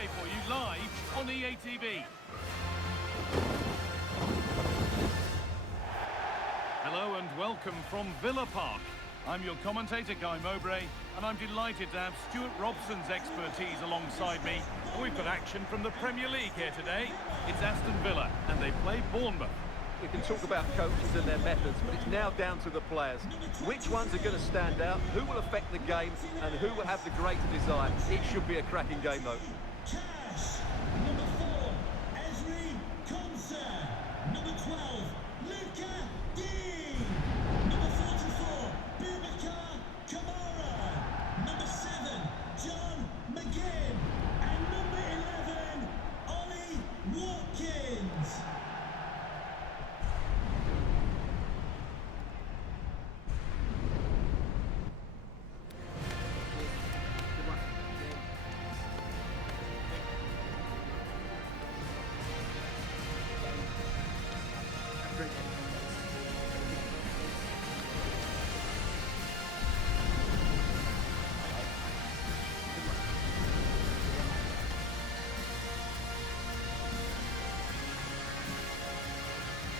underway for you live on EATV. Hello and welcome from Villa Park. I'm your commentator, Guy Mowbray, and I'm delighted to have Stuart Robson's expertise alongside me. We've got action from the Premier League here today. It's Aston Villa, and they play Bournemouth. We can talk about coaches and their methods, but it's now down to the players. Which ones are going to stand out, who will affect the game, and who will have the greater desire. It should be a cracking game, though. Cash. Number 4, Esri Konsa. Number 12, Luca Dean. Number 44, Boubacar Kamara. Number 7, John McGinn. And number 11, Ollie Watkins.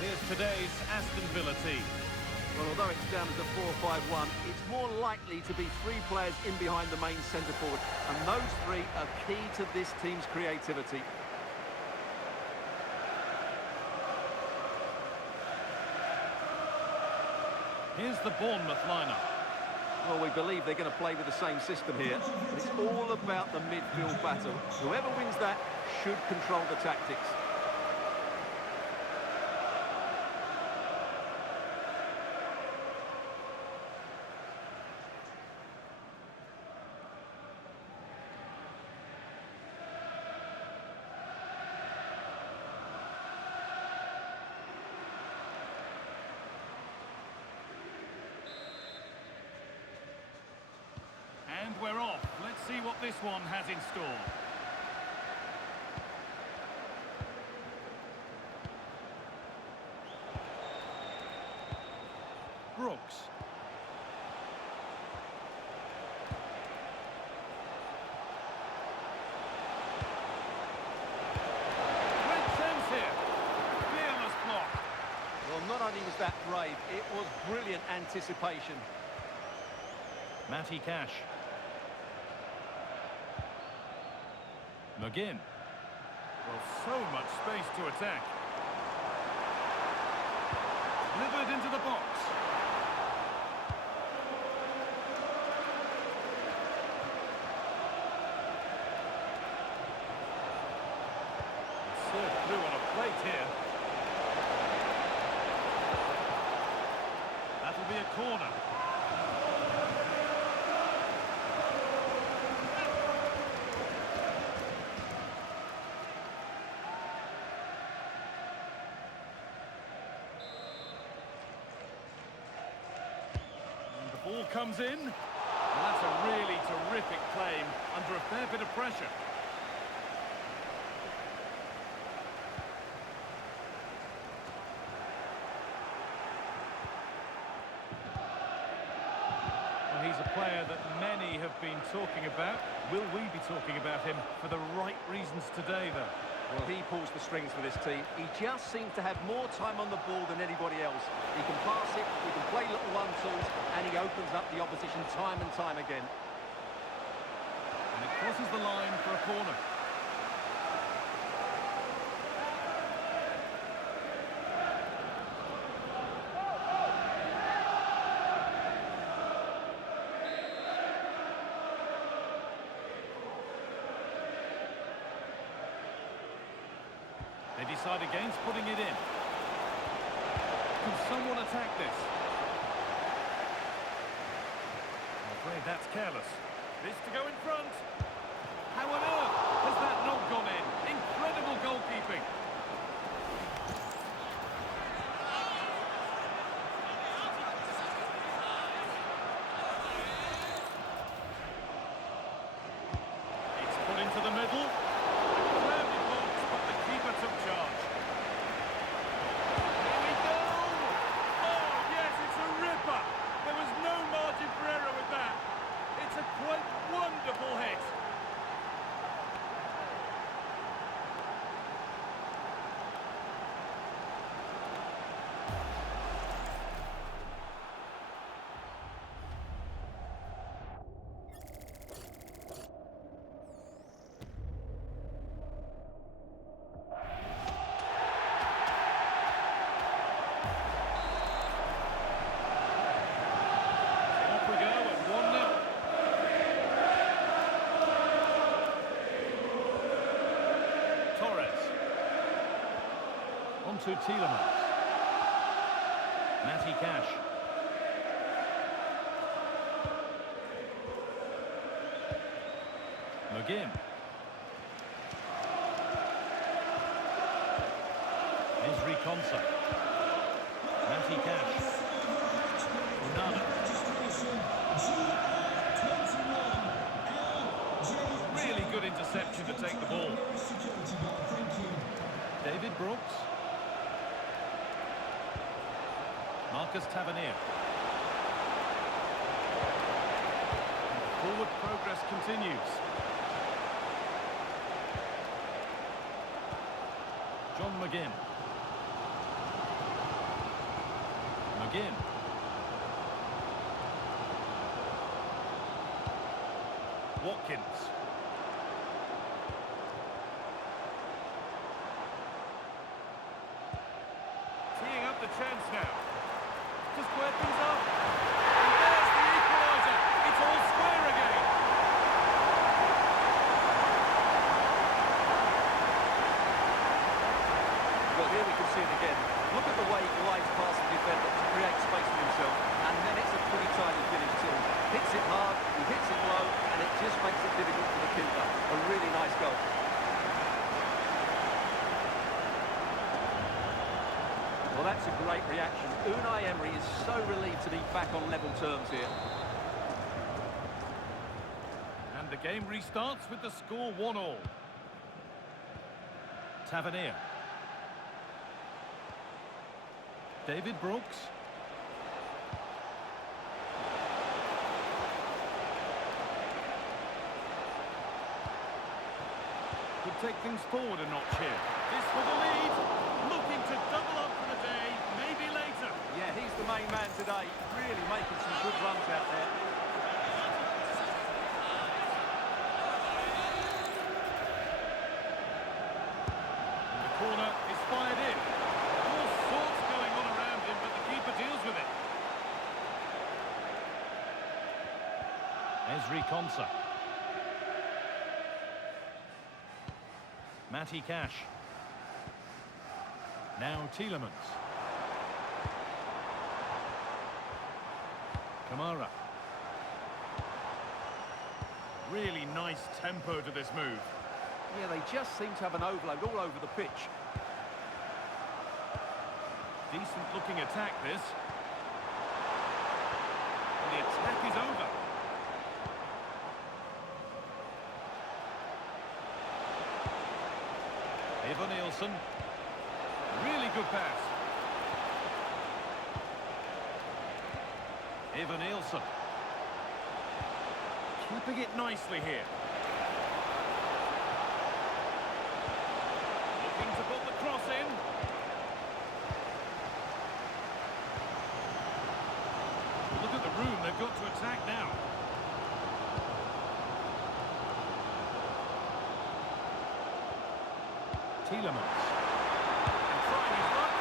Here's today's Aston Villa team. Well, although it's down as a 4-5-1, it's more likely to be 3 players in behind the main centre-forward. And those 3 are key to this team's creativity. Here's the Bournemouth lineup. Well, we believe they're going to play with the same system here. It's all about the midfield battle. Whoever wins that should control the tactics. And we're off. Let's see what this one has in store. Brooks. Great sense here. Fearless block. Well, not only was that brave, it was brilliant anticipation. Matty Cash. McGinn. Well, so much space to attack. Delivered into the box. Served through on a plate here. That'll be a corner. Ball comes in, and that's a really terrific claim under a fair bit of pressure. Well, he's a player that many have been talking about. Will we be talking about him for the right reasons today, though? Well, he pulls the strings for this team. He just seems to have more time on the ball than anybody else. He can pass it, he can play little one-twos, and he opens up the opposition time and time again. And it crosses the line for a corner. They decide against putting it in. Can someone attack this? I'm afraid that's careless. This to go in front. How on earth has that not gone in? Incredible goalkeeping. It's put into the middle. to Tielemans. Matty Cash. McGinn. Ezri Konsa. Matty Cash. Onana. Really good interception to take the ball. David Brooks. Marcus Tavernier. Forward progress continues. John McGinn. McGinn. Watkins. Teeing up the chance now. To square things up. And there's the equaliser. It's all square again. Well, here we can see it again. Look at the way he glides past the defender to create space for himself, and then it's a pretty tidy finish too. Hits it hard, he hits it low, and it just makes it difficult for the keeper. A really nice goal. Well, that's a great reaction. Unai Emery is so relieved to be back on level terms here. And the game restarts with the score 1-1. Tavernier. David Brooks. Could take things forward a notch here. This for the lead. Looking to double up for the day, maybe later. Yeah, he's the main man today. Really making some good runs out there. And the corner is fired in. All sorts going on around him, but the keeper deals with it. Ezri Konsa. Matty Cash. Now Tielemans. Kamara. Really nice tempo to this move. Yeah, they just seem to have an overload all over the pitch. Decent looking attack this. And the attack is over. Eva Nielsen. Really good pass. Eva Nielsen. Keeping it nicely here. Looking to put the cross in. Look at the room they've got to attack now. Tielemans. And trying his luck.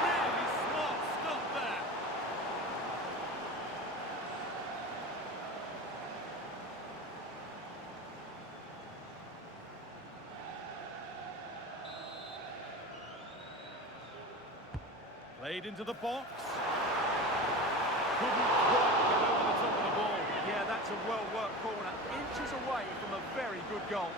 Really smart stop there. Played into the box. Couldn't quite get over the top of the ball. Yeah, that's a well-worked corner. Inches away from a very good goal.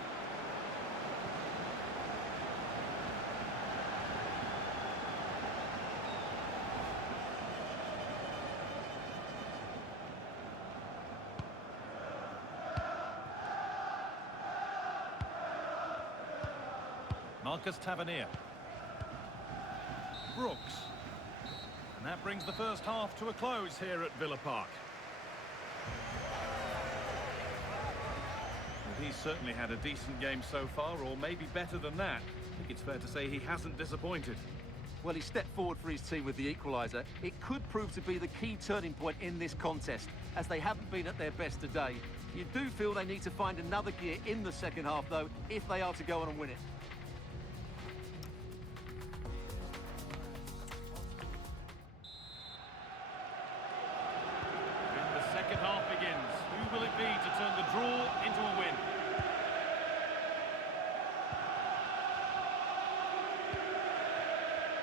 Marcus Tavernier. Brooks. And that brings the first half to a close here at Villa Park. Well, he's certainly had a decent game so far, or maybe better than that. I think it's fair to say he hasn't disappointed. Well, he stepped forward for his team with the equaliser. It could prove to be the key turning point in this contest, as they haven't been at their best today. You do feel they need to find another gear in the second half, though, if they are to go on and win it. Second half begins. Who will it be to turn the draw into a win?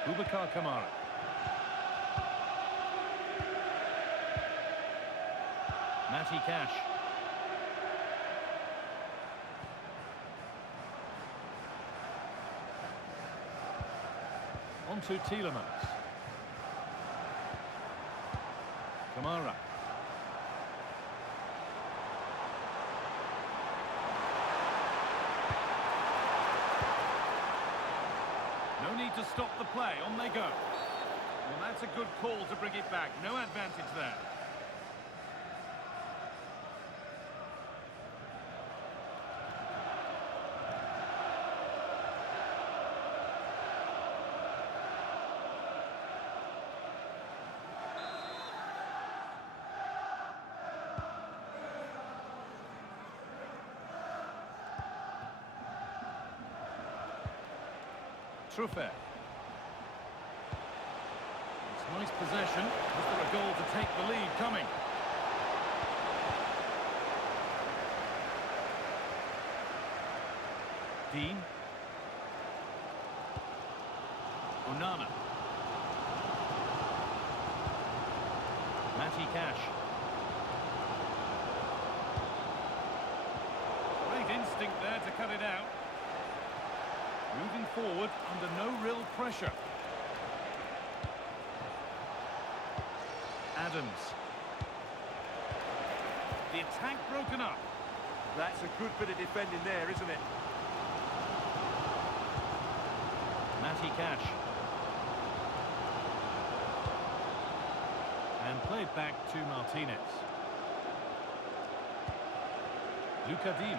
Boubacar Kamara. Matty Cash. On to Tielemans. Kamara. No need to stop the play. On they go. Well, that's a good call to bring it back. No advantage there. Truffert. It's nice possession. Is there a goal to take the lead coming? Dean. Onana. Matty Cash. Great instinct there to cut it out. Moving forward under no real pressure. Adams. The attack broken up. That's a good bit of defending there, isn't it? Matty Cash. And played back to Martinez. Luca Dean.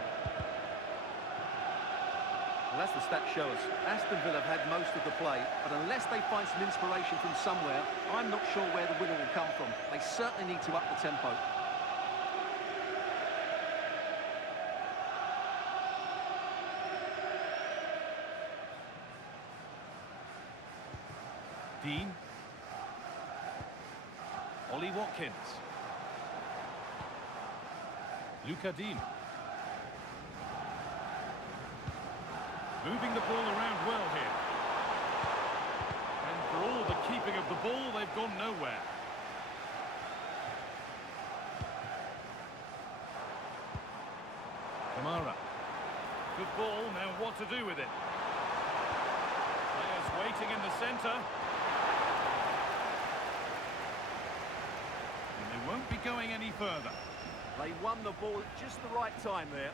Well, as the stats show us, Aston Villa have had most of the play, but unless they find some inspiration from somewhere, I'm not sure where the winner will come from. They certainly need to up the tempo. Dean. Ollie Watkins. Luca Dean. Moving the ball around well here. And for all the keeping of the ball, they've gone nowhere. Kamara. Good ball, now what to do with it? Players waiting in the centre. And they won't be going any further. They won the ball at just the right time there.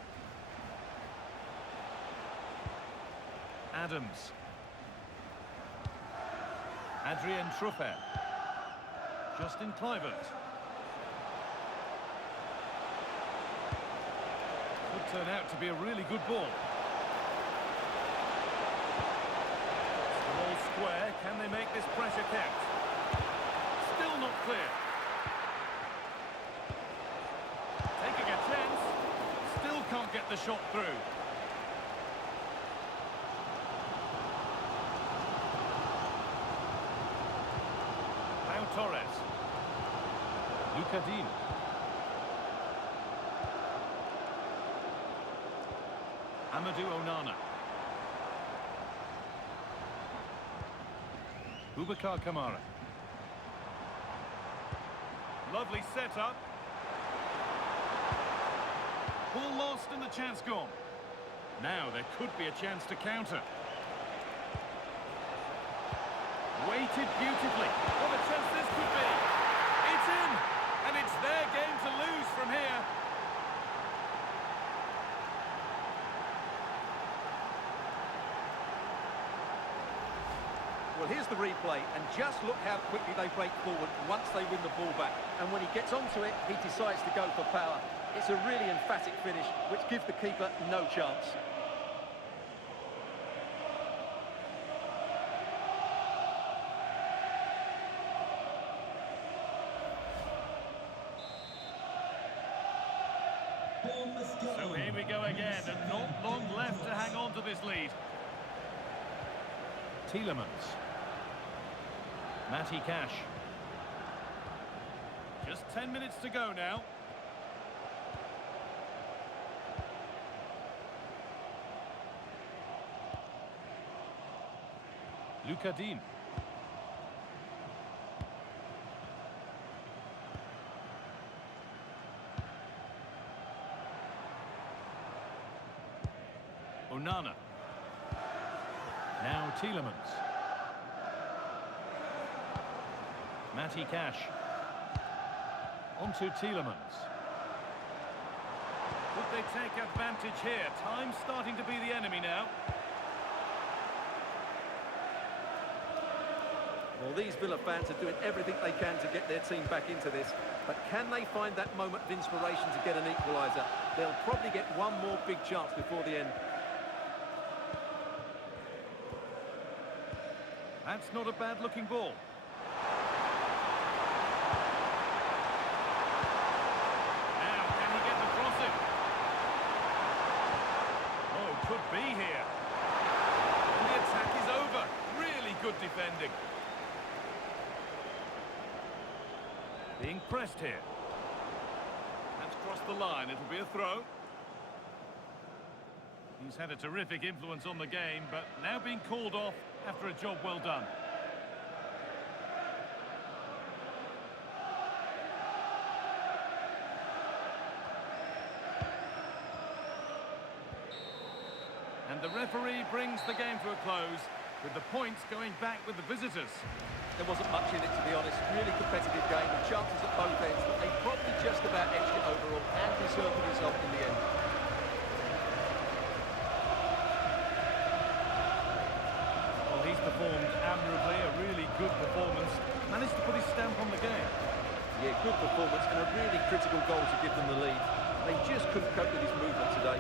Adams. Adrien Truffert. Justin Kluivert. Could turn out to be a really good ball. The ball square. Can they make this pressure count? Still not clear. Taking a chance. Still can't get the shot through. Torres. Luca Dean. Amadou Onana. Boubacar Kamara. Lovely setup. Ball lost and the chance gone. Now there could be a chance to counter. Weighted beautifully. What a chance this could be. It's in, and it's their game to lose from here. Well, here's the replay, and just look how quickly they break forward once they win the ball back. And when he gets onto it, he decides to go for power. It's a really emphatic finish, which gives the keeper no chance. So here we go again, and not long left to hang on to this lead. Tielemans. Matty Cash. Just 10 minutes to go now. Luca Dean. Now Tielemans. Matty Cash. On to Tielemans. Could they take advantage here? Time's starting to be the enemy now. Well, these Villa fans are doing everything they can to get their team back into this. But can they find that moment of inspiration to get an equaliser? They'll probably get one more big chance before the end. That's not a bad-looking ball. Now, can he get the crossing? Oh, could be here. And the attack is over. Really good defending. Being pressed here. That's crossed the line. It'll be a throw. He's had a terrific influence on the game, but now being called off after a job well done. And the referee brings the game to a close, with the points going back with the visitors. There wasn't much in it, to be honest. Really competitive game with chances at both ends, but they probably just about edged it overall and deserved the result in the end. Well, he's performed admirably, a really good performance. Managed to put his stamp on the game. Yeah, good performance and a really critical goal to give them the lead. They just couldn't cope with his movement today.